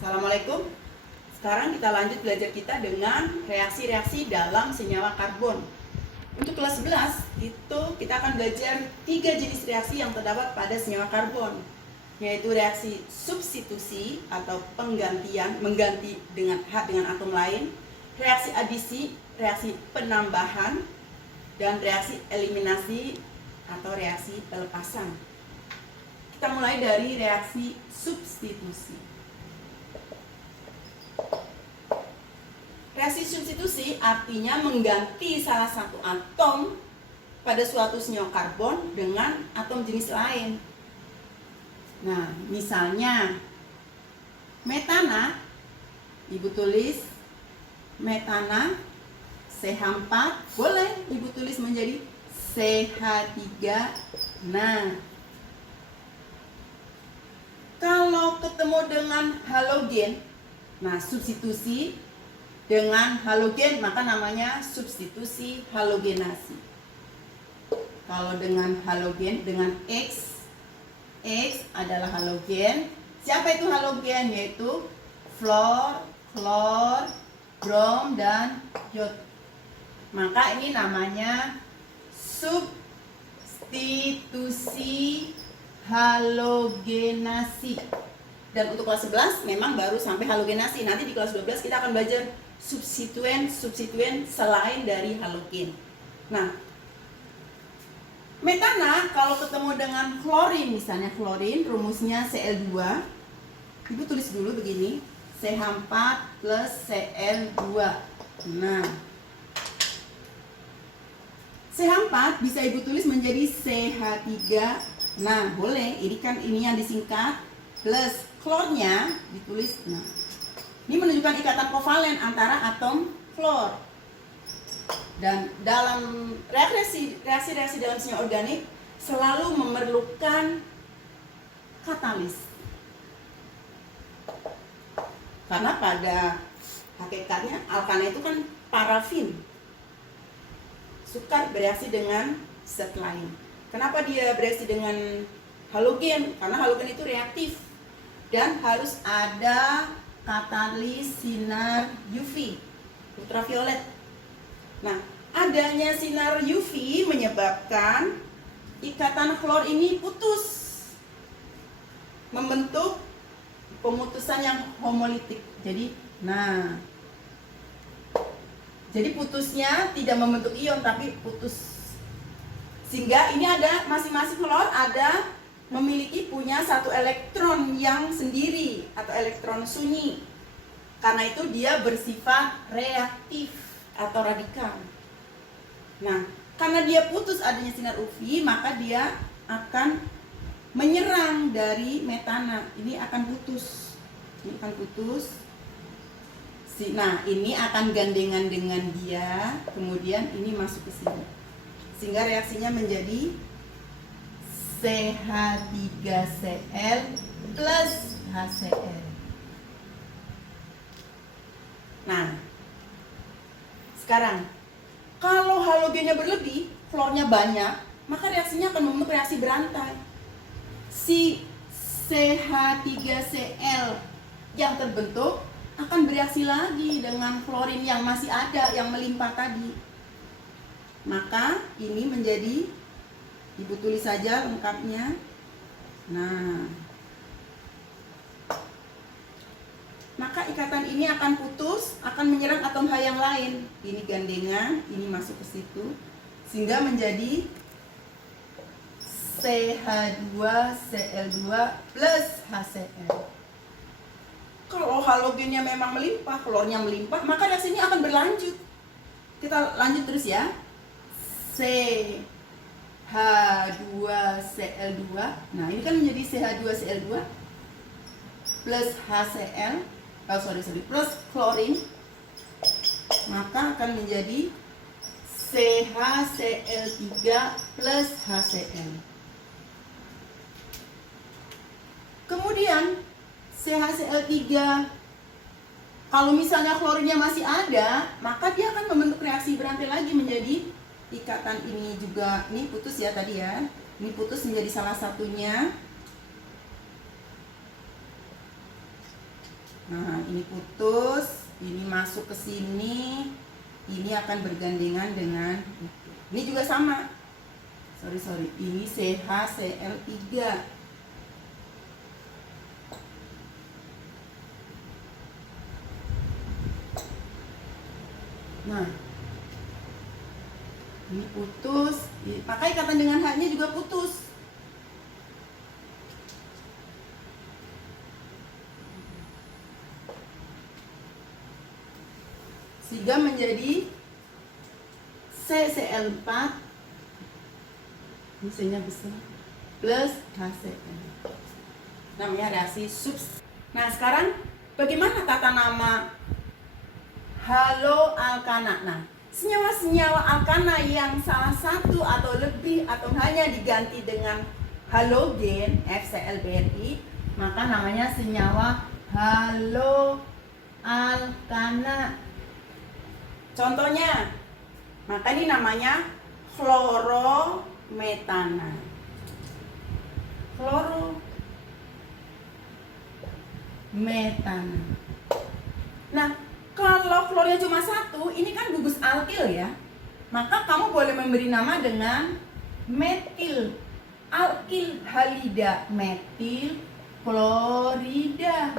Assalamualaikum. Sekarang kita lanjut belajar kita dengan reaksi-reaksi dalam senyawa karbon. Untuk kelas 11 itu kita akan belajar 3 jenis reaksi yang terdapat pada senyawa karbon, yaitu reaksi substitusi atau mengganti dengan atom lain, reaksi adisi, reaksi penambahan, dan reaksi eliminasi atau reaksi pelepasan. Kita mulai dari reaksi substitusi. Reaksi substitusi artinya mengganti salah satu atom pada suatu senyawa karbon dengan atom jenis lain. Nah, misalnya metana, Ibu tulis metana CH4, boleh Ibu tulis menjadi CH3. Nah, kalau ketemu dengan halogen, nah substitusi dengan halogen maka namanya substitusi halogenasi. Kalau dengan halogen, dengan X adalah halogen. Siapa itu halogen? Yaitu fluor, klor, brom, dan iod. Maka ini namanya substitusi halogenasi. Dan untuk kelas 11 memang baru sampai halogenasi. Nanti di kelas 12 kita akan belajar substituen selain dari halogen. Nah, metana kalau ketemu dengan klorin, misalnya klorin rumusnya Cl2. Ibu tulis dulu begini, CH4 plus Cl2. Nah, CH4 bisa Ibu tulis menjadi CH3. Nah, boleh, ini yang disingkat, plus klornya ditulis. Nah, ini menunjukkan ikatan kovalen antara atom klor. Dan dalam reaksi-reaksi dalam senyawa organik selalu memerlukan katalis. Karena pada hakikatnya alkana itu kan parafin. Sukar bereaksi dengan zat lain. Kenapa dia bereaksi dengan halogen? Karena halogen itu reaktif dan harus ada katalis sinar UV, ultraviolet. Nah, adanya sinar UV menyebabkan ikatan klor ini putus, membentuk pemutusan yang homolitik. Jadi putusnya tidak membentuk ion tapi putus. Sehingga ini ada masing-masing klor punya satu elektron yang sendiri atau elektron sunyi. Karena itu dia bersifat reaktif atau radikal. Nah, karena dia putus adanya sinar UV, maka dia akan menyerang dari metana. Ini akan putus. Nah, ini akan gandengan dengan dia, kemudian ini masuk ke sini. Sehingga reaksinya menjadi CH3Cl plus HCl. Nah, sekarang kalau halogennya berlebih, klornya banyak, maka reaksinya akan membentuk reaksi berantai. Si CH3Cl yang terbentuk akan bereaksi lagi dengan klorin yang masih ada, yang melimpah tadi. Maka ini menjadi, Ibu tulis saja lengkapnya. Nah, maka ikatan ini akan putus, akan menyerang atom H yang lain. Ini gandengan, ini masuk ke situ, sehingga menjadi CH2Cl2 plus HCl. Kalau halogennya memang melimpah, klornya melimpah, maka reaksinya akan berlanjut. Kita lanjut terus ya. CH2Cl2. Nah, ini kan menjadi CH2Cl2 plus HCl. Plus klorin. Maka akan menjadi CHCl3 plus HCl. Kemudian CHCl3, kalau misalnya klorinnya masih ada, maka dia akan membentuk reaksi berantai lagi menjadi ikatan ini juga. Ini putus ya tadi ya. Ini putus menjadi salah satunya. Nah, ini putus, ini masuk ke sini, ini akan bergandengan dengan itu. Ini juga sama. Sorry, ini CHCl3. Nah, ini putus, maka ikatan dengan H-nya juga putus. Sehingga menjadi CCl4, misalnya besar, plus HCl. Namanya reaksi substitusi. Nah, sekarang bagaimana tata nama haloalkana? Nah, senyawa-senyawa alkana yang salah satu atau lebih atau hanya diganti dengan halogen FCl-BrI, maka namanya senyawa haloalkana. Contohnya, maka ini namanya chlorometana. Chlorometana. Nah, kalau klornya cuma satu, ini kan gugus alkil ya. Maka kamu boleh memberi nama dengan metil alkil halida, metil klorida.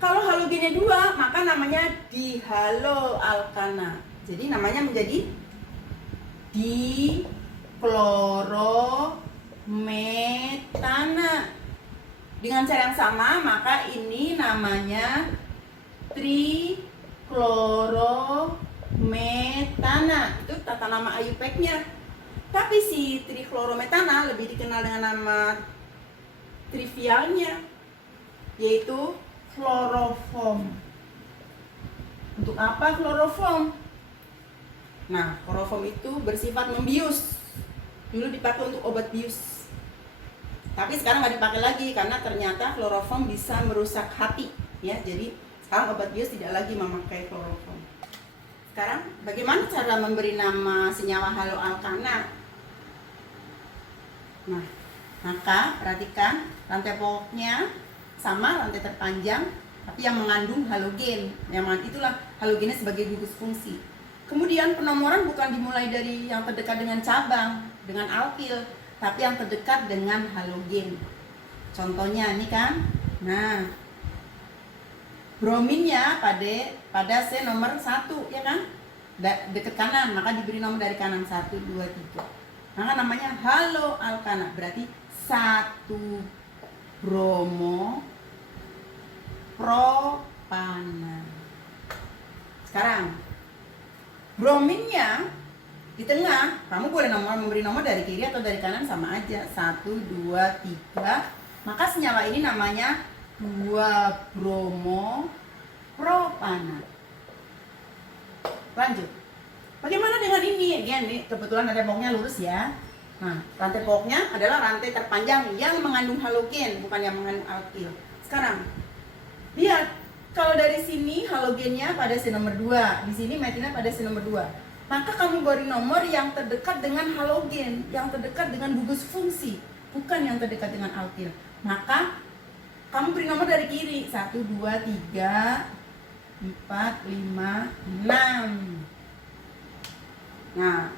Kalau halogennya dua, maka namanya dihaloalkana. Jadi namanya menjadi dichlorometana. Dengan cara yang sama, maka ini namanya trichlorometana. Itu tata nama IUPAC-nya. Tapi si trichlorometana lebih dikenal dengan nama trivialnya, yaitu kloroform. Untuk apa kloroform? Nah, kloroform itu bersifat membius. Dulu dipakai untuk obat bius. Tapi sekarang nggak dipakai lagi karena ternyata kloroform bisa merusak hati, ya. Jadi sekarang obat bius tidak lagi memakai kloroform. Sekarang bagaimana cara memberi nama senyawa haloalkana? Nah, maka perhatikan rantai pokoknya sama rantai terpanjang, tapi yang mengandung halogen. Yang itulah halogennya sebagai gugus fungsi. Kemudian penomoran bukan dimulai dari yang terdekat dengan cabang, dengan alkil, tapi yang terdekat dengan halogen. Contohnya ini kan, nah brominnya pada C nomor 1, ya kan, dekat kanan, maka diberi nomor dari kanan 1, 2, 3. Maka namanya haloalkana, berarti 1 bromo propana. Sekarang brominnya di tengah, kamu boleh memberi nomor dari kiri atau dari kanan sama aja, 1, 2, 3. Maka senyawa ini namanya 2 bromo propana. Lanjut. Bagaimana dengan ini? Ini kebetulan rantai pokoknya lurus ya. Nah, rantai pokoknya adalah rantai terpanjang yang mengandung halogen, bukan yang mengandung alkil. Sekarang, lihat, kalau dari sini halogennya pada C nomor 2, di sini metilnya pada C nomor 2. Maka kamu beri nomor yang terdekat dengan halogen, yang terdekat dengan gugus fungsi, bukan yang terdekat dengan alkil. Maka kamu beri nomor dari kiri, 1, 2, 3, 4, 5, 6. Nah,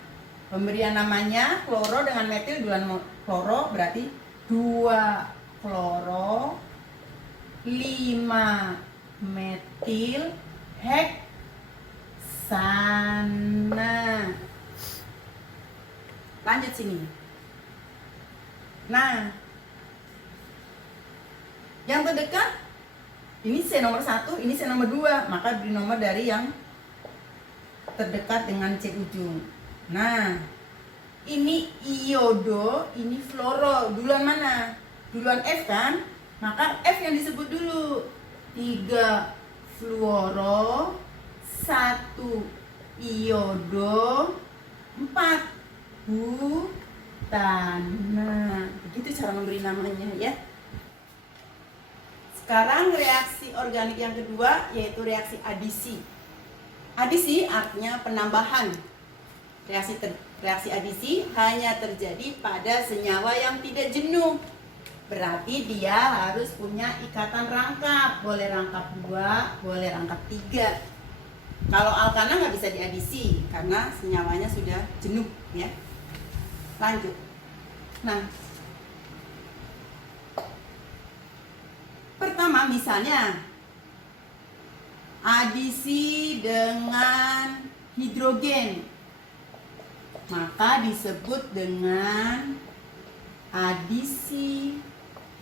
pemberian namanya kloro dengan metil, 2 kloro berarti 2 kloro 5 metil heksana. Lanjut sini. Nah, yang terdekat ini C nomor 1, ini C nomor 2, maka beri nomor dari yang terdekat dengan C ujung. Nah, ini iodo, ini fluoro. Duluan mana? Duluan F kan? Maka F yang disebut dulu. 3 fluoro, 1 iodo, 4 butana. Begitu cara memberi namanya ya. Sekarang reaksi organik yang kedua yaitu reaksi adisi. Adisi artinya penambahan. Reaksi adisi hanya terjadi pada senyawa yang tidak jenuh. Berarti dia harus punya ikatan rangkap. Boleh rangkap 2, boleh rangkap 3. Kalau alkana nggak bisa diadisi karena senyawanya sudah jenuh ya. Lanjut. Nah, pertama misalnya adisi dengan hidrogen, maka disebut dengan adisi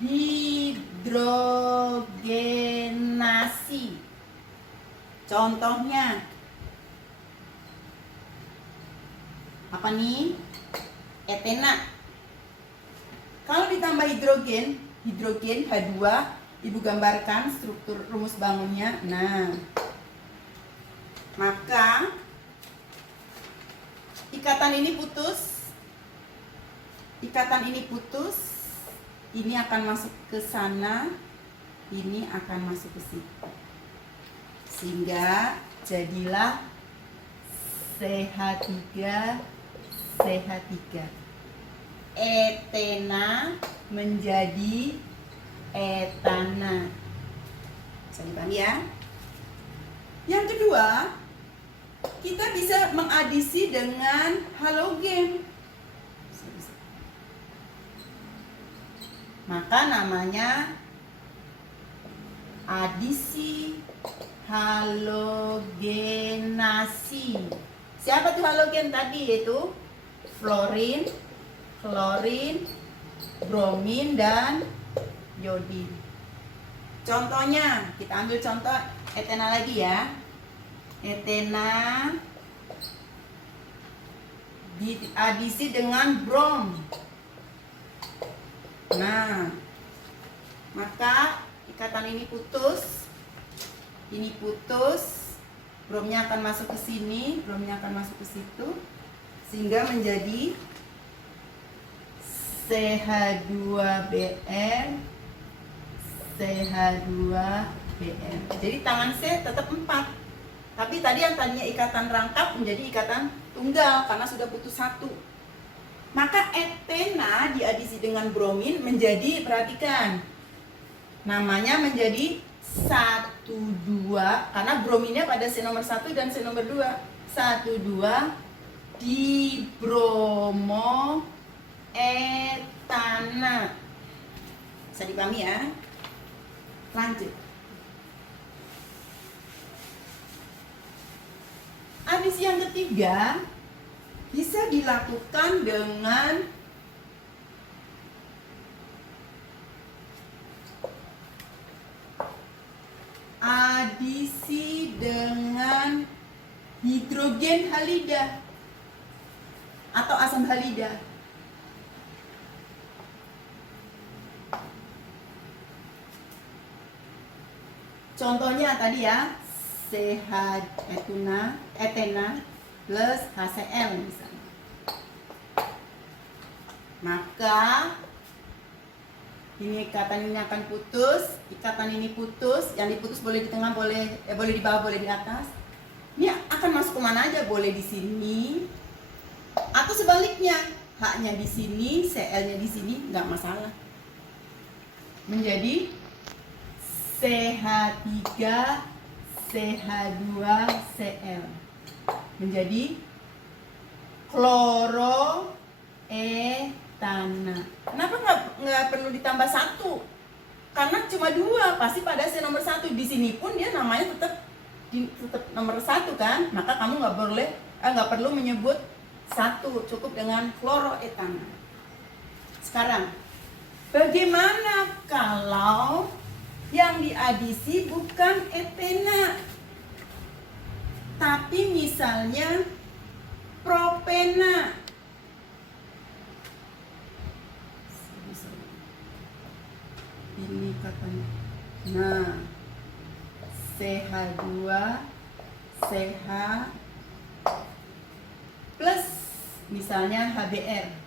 hidrogenasi. Contohnya apa nih? Etena. Kalau ditambah hidrogen H2, Ibu gambarkan struktur rumus bangunnya. Nah, maka ikatan ini putus, ini akan masuk ke sana, ini akan masuk ke situ, sehingga jadilah CH3 CH3. Etena menjadi etana. Bisa dipahami ya? Yang kedua, kita bisa mengadisi dengan halogen. Maka namanya adisi halogenasi. Siapa tuh halogen tadi? Yaitu fluorin, klorin, bromin, dan yodin. Contohnya, kita ambil contoh etena lagi ya. Etena diadisi dengan brom. Nah, maka ikatan ini putus, bromnya akan masuk ke sini, bromnya akan masuk ke situ, sehingga menjadi CH2Br, CH2Br. Jadi tangan C tetap 4. Tapi tadi yang tadinya ikatan rangkap menjadi ikatan tunggal karena sudah putus 1. Maka etena diadisi dengan bromin menjadi, perhatikan, namanya menjadi 1,2 karena brominnya pada C nomor 1 dan C nomor 2. 1,2 dibromo etana. Bisa dipahami ya? Lanjut. Adisi yang ketiga bisa dilakukan dengan adisi dengan hidrogen halida atau asam halida. Contohnya tadi ya, CH etena plus HCl misalnya. Maka ini ikatan ini akan putus, ikatan ini putus, yang diputus boleh di tengah, boleh di bawah, boleh di atas. Ini akan masuk kemana aja, boleh di sini atau sebaliknya, H-nya di sini, Cl-nya di sini, nggak masalah. Menjadi CH3 CH2Cl menjadi kloroetana. Kenapa nggak perlu ditambah 1? Karena cuma 2, pasti pada C nomor 1. Di sini pun dia namanya tetap nomor 1 kan? Maka kamu nggak perlu menyebut 1, cukup dengan kloroetana. Sekarang, bagaimana kalau yang diadisi bukan etena, tapi misalnya propena? Ini katanya. Nah, CH2 CH plus misalnya HBr.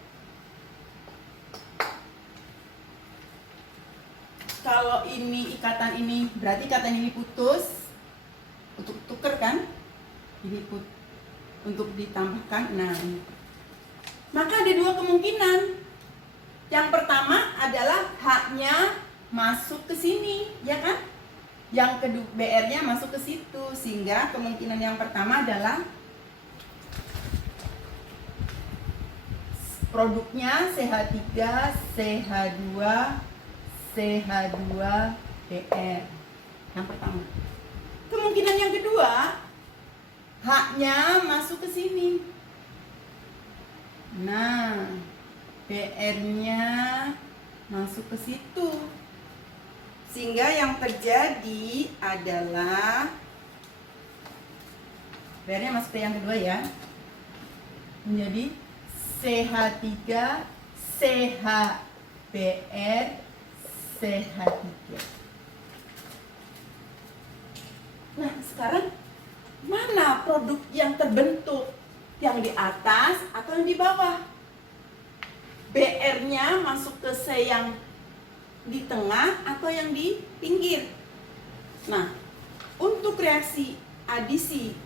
Kalau ini ikatan ini, berarti ikatan ini putus, untuk tuker kan? Ini untuk ditambahkan. Nah, maka ada 2 kemungkinan. Yang pertama adalah H-nya masuk ke sini, ya kan? Yang kedua BR-nya masuk ke situ, sehingga kemungkinan yang pertama adalah produknya CH3, CH2, CH2, BR. Yang pertama. Kemungkinan yang kedua, H-nya masuk ke sini. Nah, BR-nya masuk ke situ. Sehingga yang terjadi adalah BR-nya masuk ke yang kedua ya. Menjadi CH3, CHBR, CH3. Nah, sekarang mana produk yang terbentuk? Yang di atas atau yang di bawah? BR-nya masuk ke C yang di tengah atau yang di pinggir? Nah, untuk reaksi adisi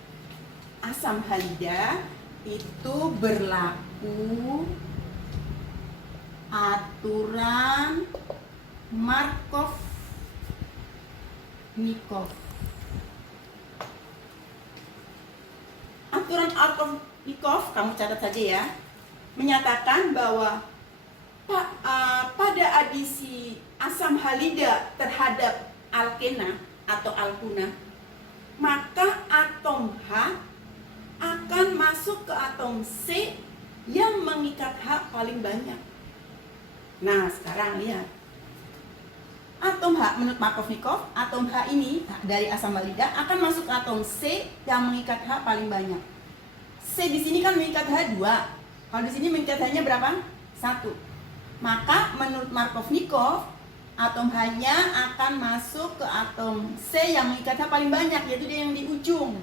asam halida itu berlaku aturan Markov-Nikov. Aturan Markov-Nikov, kamu catat saja ya, menyatakan bahwa pada adisi asam halida terhadap alkena atau alkuna, maka atom H akan masuk ke atom C yang mengikat H paling banyak. Nah, sekarang lihat. Atom H menurut Markov-Nikov, atom H ini dari asam halida akan masuk ke atom C yang mengikat H paling banyak. C di sini kan mengikat H 2. Kalau di sini mengikat H-nya berapa? 1. Maka menurut Markov-Nikov, atom H-nya akan masuk ke atom C yang mengikat H paling banyak, yaitu dia yang di ujung.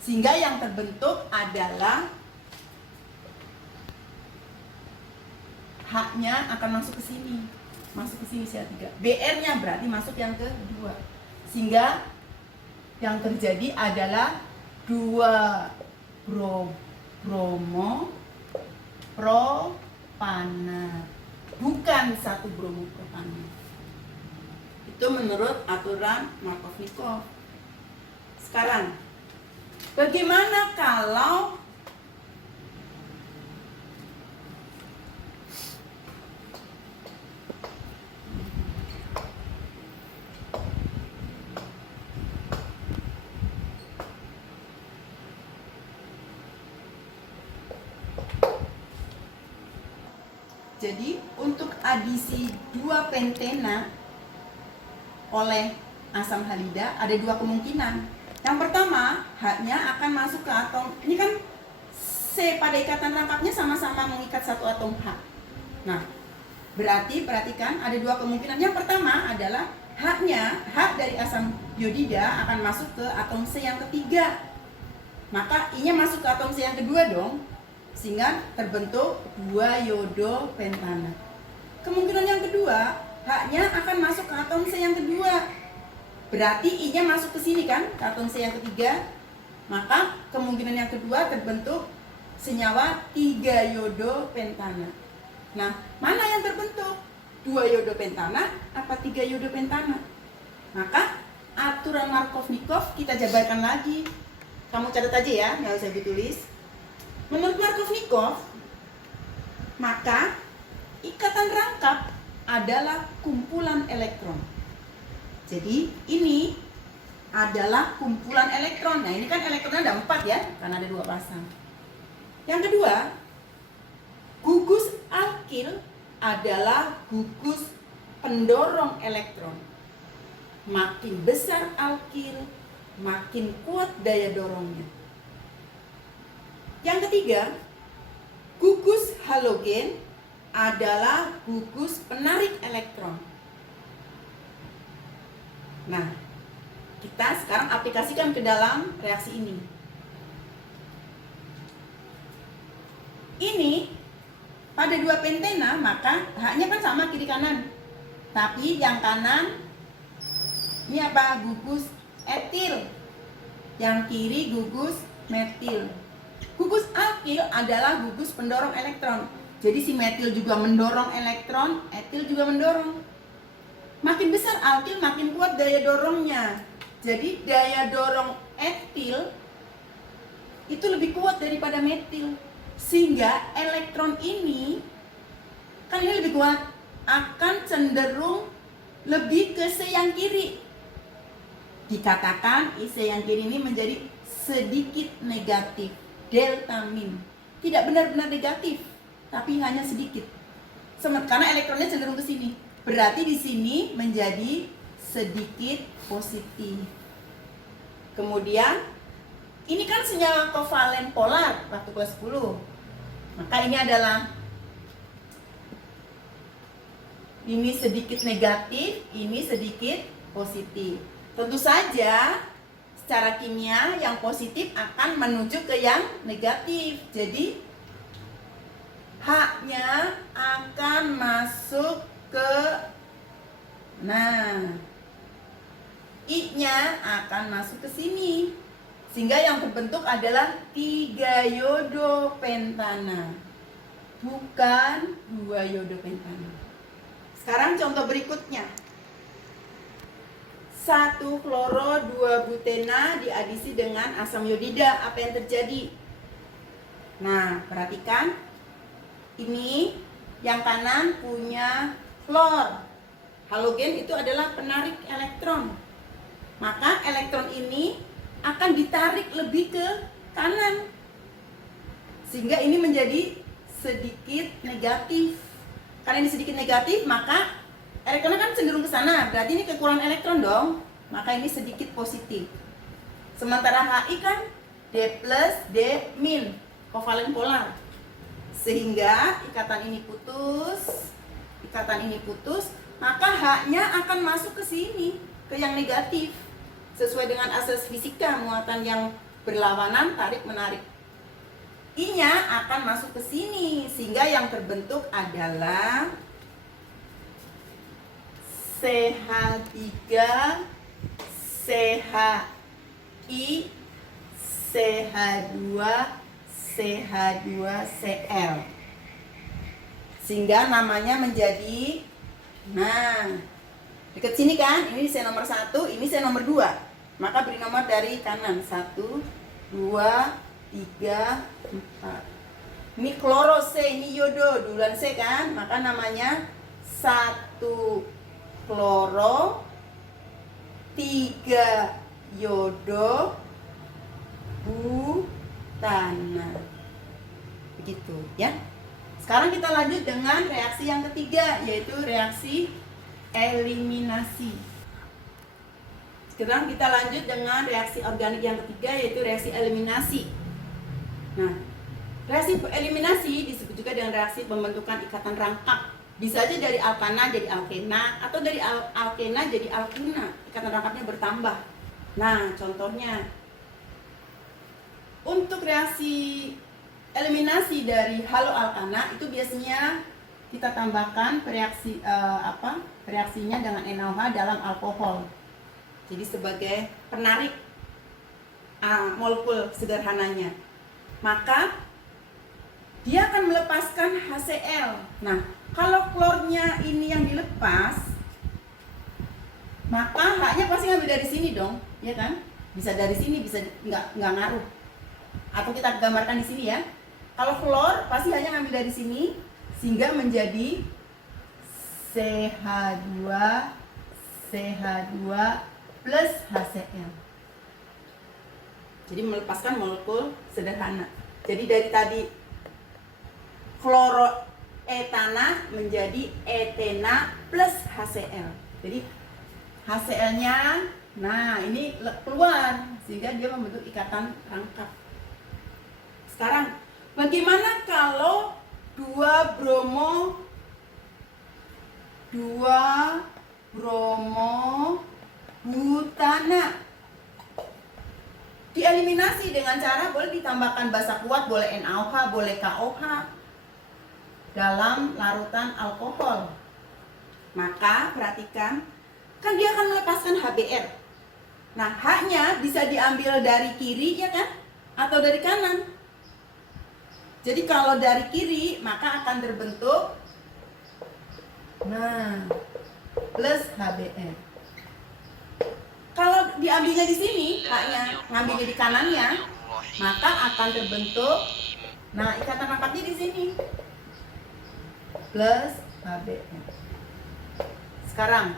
Sehingga yang terbentuk adalah H-nya akan masuk ke sini. Masuk ke sini CH3. BR-nya berarti masuk yang kedua. Sehingga yang terjadi adalah 2 bromo propanat, bukan 1 bromo propanat. Itu menurut aturan Markov-Nikov. Sekarang, bagaimana kalau jadi untuk adisi 2 pentena oleh asam halida ada 2 kemungkinan. Yang pertama, H-nya akan masuk ke atom, ini kan C pada ikatan rangkapnya sama-sama mengikat 1 atom H. Nah, berarti perhatikan ada 2 kemungkinan. Yang pertama adalah H-nya, H dari asam iodida akan masuk ke atom C yang ketiga. Maka I-nya masuk ke atom C yang kedua dong. Sehingga terbentuk 2 iodo pentana. Kemungkinan yang kedua, H-nya akan masuk ke atom C yang kedua. Berarti I-nya masuk ke sini kan, ke atom C yang ketiga. Maka kemungkinan yang kedua terbentuk senyawa 3 iodo pentana. Nah, mana yang terbentuk? 2 iodo pentana apa 3 iodo pentana? Maka aturan Markov-Nikov kita jabarkan lagi. Kamu catat aja ya, nggak usah ditulis. Menurut Markov-Nikov, maka ikatan rangkap adalah kumpulan elektron. Jadi ini adalah kumpulan elektron. Nah, ini kan elektronnya ada 4 ya, karena ada 2 pasang. Yang kedua, gugus alkil adalah gugus pendorong elektron. Makin besar alkil, makin kuat daya dorongnya. Yang ketiga, gugus halogen adalah gugus penarik elektron. Nah, kita sekarang aplikasikan ke dalam reaksi ini. Ini pada 2 pentena, maka H-nya kan sama kiri kanan. Tapi yang kanan ini apa? Gugus etil. Yang kiri gugus metil. Gugus alkil adalah gugus pendorong elektron. Jadi si metil juga mendorong elektron, etil juga mendorong. Makin besar alkil, makin kuat daya dorongnya. Jadi daya dorong etil itu lebih kuat daripada metil. Sehingga elektron ini, kan ini lebih kuat, akan cenderung lebih ke se yang kiri. Dikatakan se yang kiri ini menjadi sedikit negatif, delta min. Tidak benar-benar negatif, tapi hanya sedikit. Karena elektronnya cenderung ke sini. Berarti di sini menjadi sedikit positif. Kemudian ini kan senyawa kovalen polar waktu kelas 10. Maka ini adalah ini sedikit negatif, ini sedikit positif. Tentu saja secara kimia yang positif akan menuju ke yang negatif. Jadi H-nya akan masuk ke, nah, I-nya akan masuk ke sini. Sehingga yang terbentuk adalah 3 iodo-pentana, bukan 2 iodo-pentana. Sekarang contoh berikutnya. 1 kloro 2 butena diadisi dengan asam iodida. Apa yang terjadi? Nah, perhatikan. Ini yang kanan punya klor. Halogen itu adalah penarik elektron. Maka elektron ini akan ditarik lebih ke kanan. Sehingga ini menjadi sedikit negatif. Karena ini sedikit negatif, maka elektronnya kan cenderung ke sana. Berarti ini kekurangan elektron dong. Maka ini sedikit positif. Sementara Hi kan D plus, D min, kovalen polar. Sehingga ikatan ini putus, maka H-nya akan masuk ke sini, ke yang negatif. Sesuai dengan asas fisika, muatan yang berlawanan tarik-menarik. I-nya akan masuk ke sini, sehingga yang terbentuk adalah CH3, CHI, CH2, CH2Cl. Sehingga namanya menjadi, nah, dekat sini kan, ini C nomor 1, ini C nomor 2. Maka beri nomor dari kanan, 1, 2, 3, 4. Ini kloro C, ini iodo, duluan C kan, maka namanya 1 kloro, 3 iodo, butana. Begitu ya. Sekarang kita lanjut dengan reaksi yang ketiga, yaitu reaksi eliminasi. Sekarang kita lanjut dengan reaksi organik yang ketiga, yaitu reaksi eliminasi. Nah, reaksi eliminasi disebut juga dengan reaksi pembentukan ikatan rangkap. Bisa aja dari alkana jadi alkena, atau dari alkena jadi alkina. Ikatan rangkapnya bertambah. Nah, contohnya untuk reaksi eliminasi dari haloalkana itu biasanya kita tambahkan reaksinya dengan NaOH dalam alkohol. Jadi sebagai penarik molekul sederhananya. Maka dia akan melepaskan HCl. Nah, kalau klornya ini yang dilepas, maka H-nya pasti ngambil dari sini dong, ya kan? Bisa dari sini, bisa nggak ngaruh. Atau kita gambarkan di sini ya. Kalau klor pasti hanya ngambil dari sini, sehingga menjadi CH2 plus HCl. Jadi melepaskan molekul sederhana. Jadi dari tadi kloroetana menjadi etena plus HCl. Jadi HCl-nya, nah ini keluar, sehingga dia membentuk ikatan rangkap. Sekarang, bagaimana kalau 2 bromo butana dieliminasi dengan cara boleh ditambahkan basa kuat, boleh NaOH, boleh KOH dalam larutan alkohol. Maka perhatikan, kan dia akan melepaskan HBr. Nah, H-nya bisa diambil dari kiri ya kan? Atau dari kanan. Jadi kalau dari kiri maka akan terbentuk plus HBr. Kalau diambilnya di sini, H-nya ngambilnya di kanannya, maka akan terbentuk ikatan rapatnya di sini plus HBr. Sekarang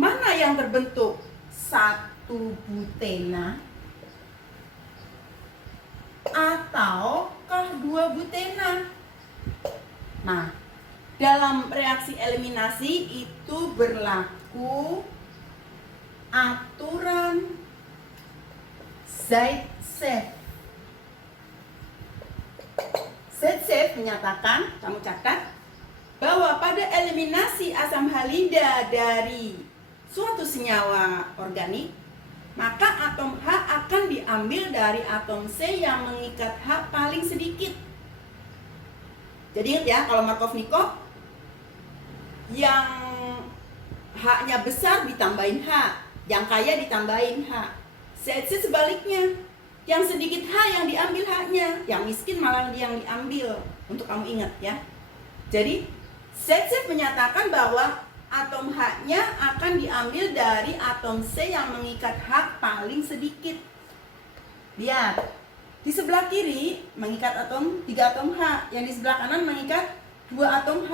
mana yang terbentuk? 1 butena ataukah 2 butena? Nah, dalam reaksi eliminasi itu berlaku aturan Zaitsev. Zaitsev menyatakan, kamu catat, bahwa pada eliminasi asam halida dari suatu senyawa organik, maka atom H akan diambil dari atom C yang mengikat H paling sedikit. Jadi ingat ya, kalau Markovnikov yang H-nya besar ditambahin H, yang kaya ditambahin H. Zaitsev sebaliknya, yang sedikit H yang diambil H-nya, yang miskin malah yang diambil. Untuk kamu ingat ya. Jadi Zaitsev menyatakan bahwa atom H-nya akan diambil dari atom C yang mengikat H paling sedikit. Lihat, di sebelah kiri mengikat 3 atom H, yang di sebelah kanan mengikat 2 atom H.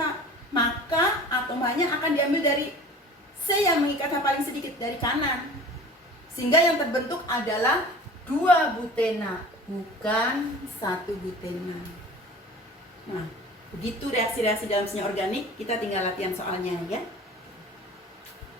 Maka atom H-nya akan diambil dari C yang mengikat H paling sedikit, dari kanan. Sehingga yang terbentuk adalah 2 butena, bukan 1 butena. Nah, begitu reaksi-reaksi dalam senyawa organik. Kita tinggal latihan soalnya ya.